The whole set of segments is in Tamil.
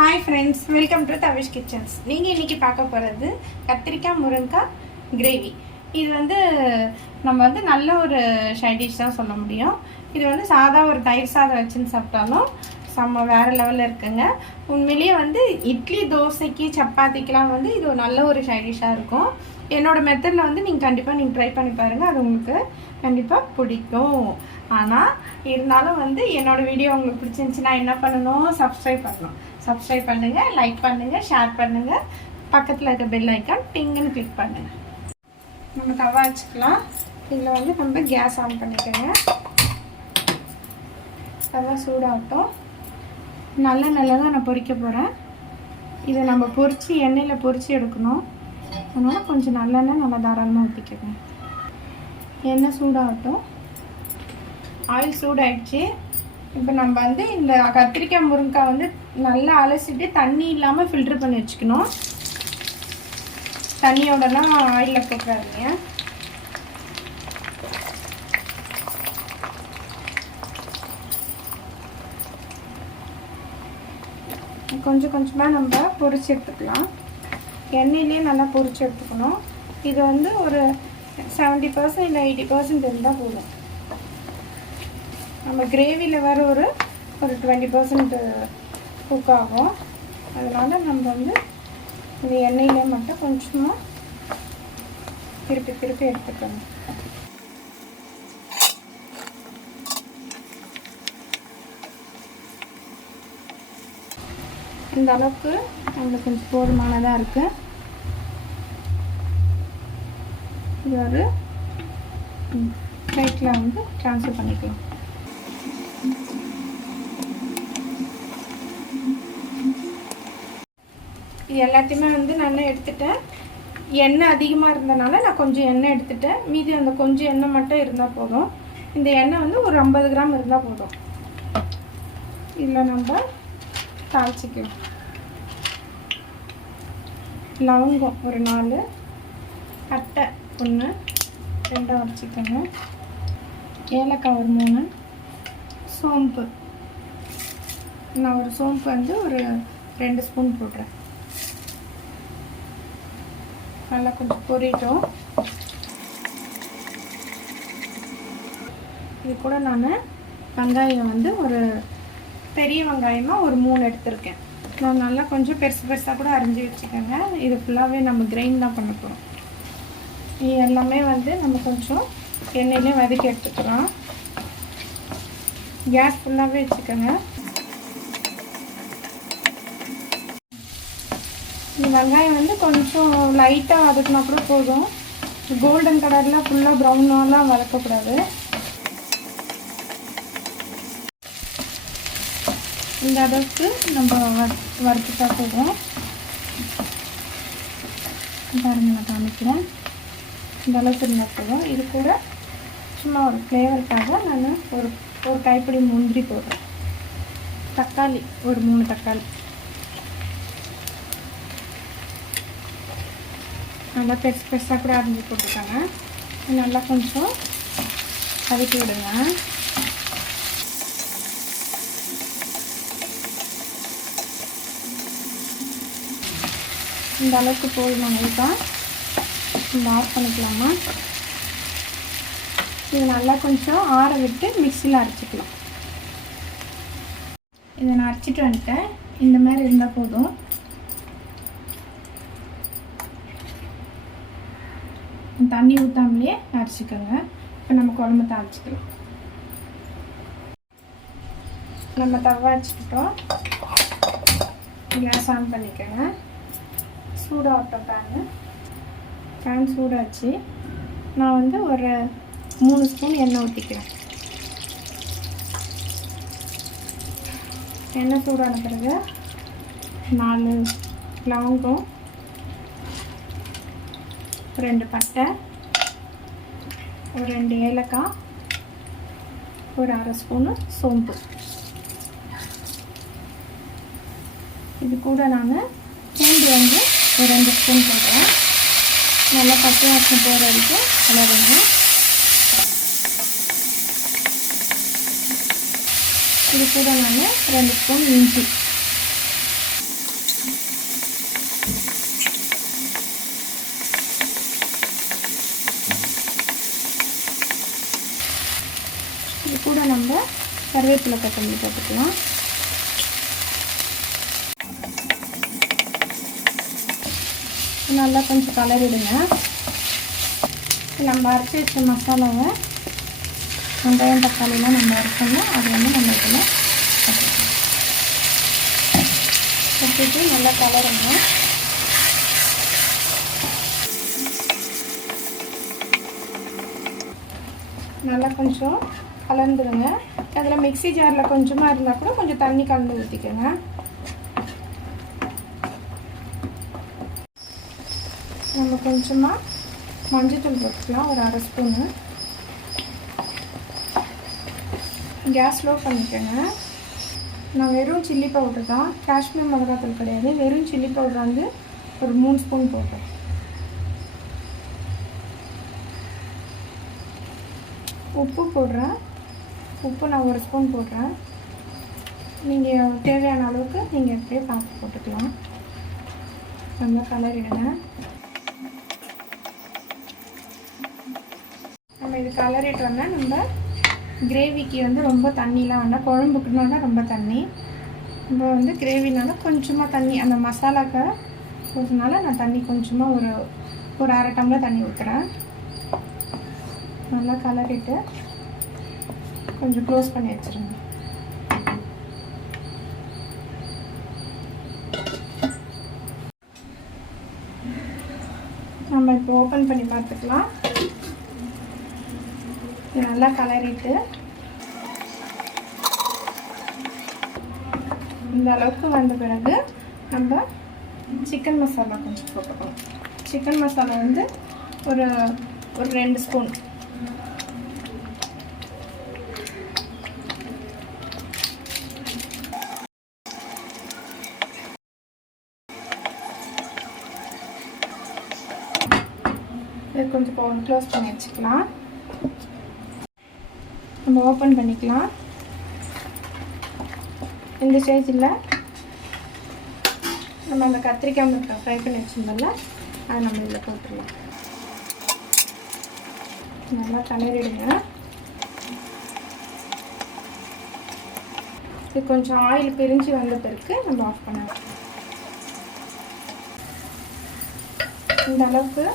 Hi friends welcome to Thavish kitchens நீங்கள் இன்றைக்கி பார்க்க போகிறது கத்திரிக்காய் முருங்கக்காய் கிரேவி இது வந்து நம்ம வந்து நல்ல ஒரு சைடிஷ் தான் சொல்ல முடியும். இது வந்து சாதா ஒரு தயிர் சாதம் வச்சுன்னு சாப்பிட்டாலும் செம்ம வேறு லெவலில் இருக்குங்க. உண்மையிலேயே வந்து இட்லி தோசைக்கு சப்பாத்திக்கெலாம் வந்து இது ஒரு நல்ல ஒரு சைடிஷாக இருக்கும். என்னோடய மெத்தடில் வந்து நீங்கள் கண்டிப்பாக நீங்கள் ட்ரை பண்ணி பாருங்கள் அது உங்களுக்கு கண்டிப்பாக பிடிக்கும். ஆனால் இருந்தாலும் வந்து என்னோடய வீடியோ உங்களுக்கு பிடிச்சிருந்துச்சுன்னா என்ன பண்ணணும்? சப்ஸ்கிரைப் பண்ணணும். சப்ஸ்கிரைப் பண்ணுங்கள் லைக் பண்ணுங்கள் ஷேர் பண்ணுங்கள் பக்கத்தில் இருக்க பெல் ஐக்கான் டிங்குன்னு கிளிக் பண்ணுங்கள் நம்ம தவா வச்சுக்கலாம். இதில் வந்து நம்ம கேஸ் ஆன் பண்ணிக்கோங்க. தவா சூடாகட்டும். நல்ல நல்லா தான் நான் பொறிக்க போகிறேன் இதை நம்ம பொறிச்சு எண்ணெயில் பொறிச்சு எடுக்கணும். அதனால் கொஞ்சம் நல்லெண்ணெய் நல்லா தாராளமாக ஊற்றிக்கோங்க எண்ணெய் சூடாகட்டும். ஆயில் சூடாகிடுச்சு இப்போ நம்ம வந்து இந்த கத்திரிக்காய் முருங்கைக்காய் வந்து நல்லா அலசிட்டு தண்ணி இல்லாமல் ஃபில்டர் பண்ணி வச்சுக்கணும். தண்ணியோடலாம் ஆயிலில் போட்டுறாதீங்க. கொஞ்சம் கொஞ்சமாக நம்ம பொரிச்சு எடுத்துக்கலாம். எண்ணெயிலே நல்லா பொறிச்சு எடுத்துக்கணும். இது வந்து ஒரு செவன்ட்டி பர்சன்ட் இல்லை எயிட்டி பர்சன்ட் இருந்தால் போதும். நம்ம கிரேவியில் வேறு ஒரு ஒரு டுவெண்ட்டி பர்சன்ட் குக் ஆகும். அதனால் நம்ம வந்து இந்த எண்ணெயிலே மட்டும் கொஞ்சமாக திருப்பி திருப்பி எடுத்துக்கணும். இந்த அளவுக்கு நம்மளுக்கு கொஞ்சம் போதுமானதாக இருக்குது இது ஒரு பிளேட்டில் வந்து ட்ரான்ஸ்ஃபர் பண்ணிக்கலாம். இது எல்லாத்தையுமே வந்து நான் எடுத்துட்டேன். எண்ணெய் அதிகமாக இருந்தனால நான் கொஞ்சம் எண்ணெய் எடுத்துட்டேன். மீதி அந்த கொஞ்சம் எண்ணெய் மட்டும் இருந்தால் போதும். இந்த எண்ணெய் வந்து ஒரு ஐம்பது கிராம் இருந்தால் போதும். இதில் நம்ம தாளிச்சிக்கலாம். லவங்கம் ஒரு நாலு அட்டை ஒன்று ரெண்டாக வச்சுக்கோங்க. ஏலக்காய் ஒரு மூணு சோம்பு. நான் ஒரு சோம்பு வந்து ஒரு ரெண்டு ஸ்பூன் போடுறேன். நல்லா கொஞ்சம் பொரியட்டும். இது கூட நான் வெங்காயம் வந்து ஒரு பெரிய வெங்காயமாக ஒரு மூணு எடுத்திருக்கேன். நான் நல்லா கொஞ்சம் பெருசு பெருசாக கூட அரிஞ்சு வச்சுக்கோங்க. இது ஃபுல்லாகவே நம்ம கிரைண்ட் தான் பண்ண போகிறோம் இது எல்லாமே வந்து நம்ம கொஞ்சம் எண்ணெயிலே வதக்கி எடுத்துக்கிறோம் கேஸ் ஃபுல்லாகவே வச்சுக்கோங்க. இந்த வெங்காயம் வந்து கொஞ்சம் லைட்டாக வதக்கினா கூட போதும். கோல்டன் கலரில் ஃபுல்லாக ப்ரௌனாலாம் வதக்கக்கூடாது. இந்த அளவுக்கு நம்ம வறுத்துட்டா போதும். பாருங்க நான் காமிக்கிறேன். இந்த அளவுக்கு இருந்தால் போதும். இது கூட சும்மா ஒரு ஃப்ளேவருக்காக நான் ஒரு ஒரு கைப்பிடி முந்திரி போடுறேன் தக்காளி ஒரு மூணு தக்காளி. நல்லா பெருசு பெருசாக கூட அரிஞ்சு போட்டுருக்காங்க நல்லா கொஞ்சம் வதக்கி விடுங்க. இந்த அளவுக்கு போதுமானது தான் ஆஃப் பண்ணிக்கலாமா? இது நல்லா கொஞ்சம் ஆற விட்டு மிக்சியில் அரைச்சிக்கலாம். இதை நான் அரைச்சிட்டு வந்துட்டேன். இந்த மாதிரி இருந்தால் போதும். தண்ணி ஊற்றாமலே அரைச்சிக்கோங்க. இப்போ நம்ம குழம்பு தாளிச்சிக்கலாம். நம்ம தவா வச்சுக்கிட்டோம் கேஸ் ஆன் பண்ணிக்கோங்க. சூடாகட்டும் பேனு பேன் சூடாச்சு. நான் வந்து ஒரு மூணு ஸ்பூன் எண்ணெய் ஊற்றிக்கிறேன் எண்ணெய் சூடான பிறகு நாலு லவங்கம் ரெண்டு பட்டை ஒரு ரெண்டு ஏலக்காய் ஒரு அரை ஸ்பூனு சோம்பு. இது கூட நான் பூண்டு வந்து ஒரு ரெண்டு ஸ்பூன் போடுறேன். நல்லா பச்சை வாசம் போகிற வரைக்கும் வளருங்க இது கூட நான் ரெண்டு ஸ்பூன் இஞ்சி. கருவேப்பிலை கொத்தமல்லி போட்டுக்கலாம். நல்லா கொஞ்சம் கலரிடுங்க. நம்ம அரைச்சி வச்ச மசாலாவை வெங்காயம் தக்காளிலாம் நம்ம அரைச்சோம்னா அது வந்து நம்ம இதில் கொட்டிட்டு நல்லா கலருங்க. நல்லா கொஞ்சம் கலந்துருங்க. அதில் மிக்ஸி ஜாரில் கொஞ்சமாக இருந்தால் கூட கொஞ்சம் தண்ணி கலந்து ஊற்றிக்கோங்க நம்ம கொஞ்சமாக மஞ்சத்தூள் போட்டுக்கலாம் ஒரு அரை ஸ்பூனு. கேஸ் ஸ்லோ பண்ணிக்கோங்க. நான் வெறும் சில்லி பவுடர் தான் காஷ்மீர் மிளகாத்தூள் கிடையாது. வெறும் சில்லி பவுடர் வந்து ஒரு மூணு ஸ்பூன் போட்டேன் உப்பு போடுறேன். உப்பு நான் ஒரு ஸ்பூன் போடுறேன். நீங்கள் தேவையான அளவுக்கு நீங்கள் எப்படியே பார்த்து போட்டுக்கலாம். நல்லா கலரிடுங்க நம்ம இது கலரிட்டோம்னா நம்ம கிரேவிக்கு வந்து ரொம்ப தண்ணிலாம் வேண்டாம். குழம்புக்குனால தான் ரொம்ப தண்ணி. நம்ம வந்து கிரேவினால கொஞ்சமாக தண்ணி அந்த மசாலாக்க போடுறதுனால நான் தண்ணி கொஞ்சமாக ஒரு ஒரு அரை டம்ளர் தண்ணி ஊற்றுறேன் நல்லா கலரிட்டு கொஞ்சம் க்ளோஸ் பண்ணி வச்சுருங்க. நம்ம இப்போ ஓப்பன் பண்ணி பார்த்துக்கலாம். இது நல்லா கலரிட்டு. இந்த அளவுக்கு வந்த பிறகு நம்ம சிக்கன் மசாலா கொஞ்சம் போட்டுக்கணும். சிக்கன் மசாலா வந்து ஒரு ஒரு ரெண்டு ஸ்பூன் இது கொஞ்சம் க்ளோஸ் பண்ணி வச்சுக்கலாம். நம்ம ஓப்பன் பண்ணிக்கலாம். இந்த ஸ்டேஜில் நம்ம அந்த கத்திரிக்காய் முட்டை ஃப்ரை பண்ணி வச்சிருந்தோம்ல அதை நம்ம இதில் போட்டுடலாம். நல்லா கலரிடுங்க இது கொஞ்சம் ஆயில் பிரிஞ்சு வந்த பிறகு நம்ம ஆஃப் பண்ணலாம். இந்த அளவுக்கு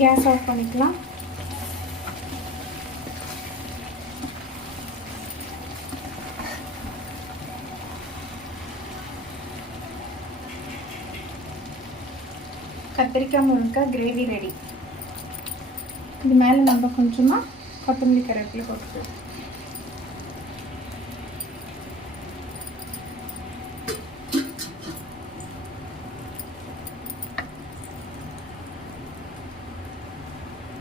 கேஸ் ஆஃப் பண்ணிக்கலாம். கத்திரிக்காய் முழுக்க கிரேவி ரெடி இது மேலே நம்ம கொஞ்சமாக கொத்தமல்லி கருவேப்பிலை போட்டுக்கலாம்.